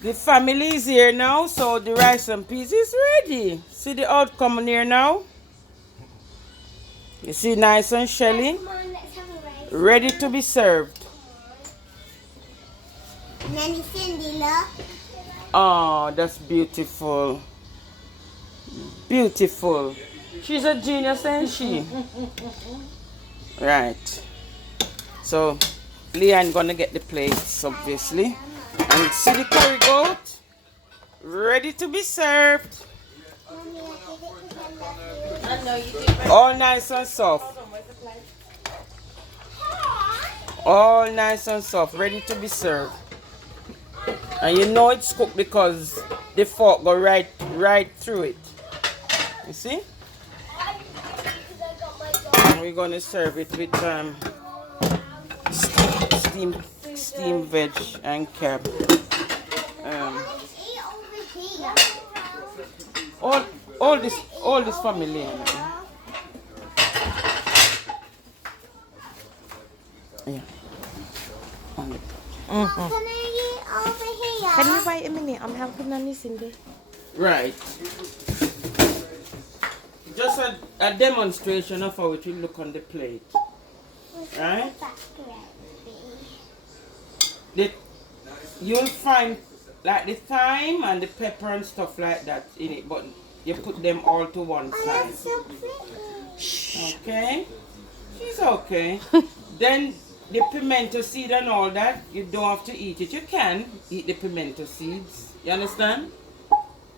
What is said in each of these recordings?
The family is here now, so the rice and peas is ready. See the outcome here now? You see, nice and shelly. Come on, let's have a race. Ready to be served. Nanny Cindy, look. Oh, that's beautiful. Beautiful. She's a genius, ain't she? Right. So, Leanne gonna get the plates, obviously. And see the curry goat? Ready to be served. Mommy, I did it because I love you. All nice and soft. All nice and soft. Ready to be served. And you know it's cooked because the fork go right through it. You see? And we're gonna serve it with steamed veg and cap. All this family. Yeah. Can I eat over here? Can you wait a minute? I'm helping Nanny Cindy. Right. Just a demonstration of how it will look on the plate. Right? You'll find like the thyme and the pepper and stuff like that in it, but you put them all to one side. Okay? She's okay. Then the pimento seed and all that, you don't have to eat it. You can eat the pimento seeds. You understand?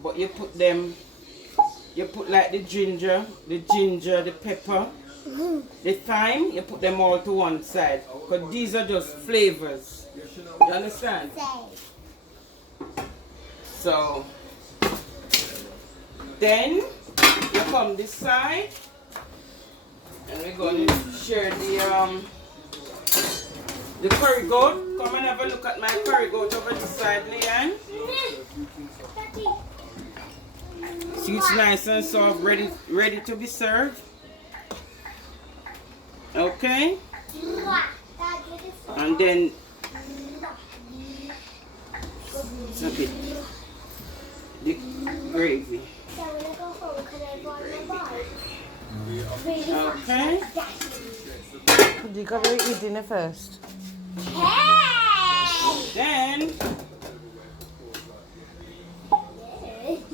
But you put them, you put like the ginger, the pepper, the thyme, you put them all to one side. Because these are just flavors. You understand? So, then you come this side and we're going to share the curry goat. Come and have a look at my curry goat over this side, Leanne. See, it's nice and soft, ready to be served. Okay? And then it's a bit the gravy. Okay? You gotta eat your dinner first. Then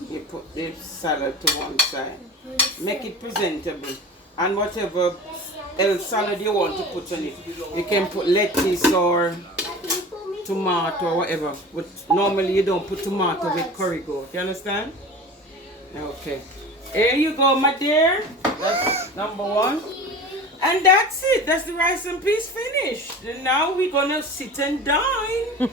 you put the salad to one side. Make it presentable. And whatever else salad you want to put on it. You can put lettuce or tomato or whatever. But normally you don't put tomato with curry goat. You understand? Okay. Here you go, my dear. That's number one. And that's it. That's the rice and peas finished. And now we're gonna sit and dine.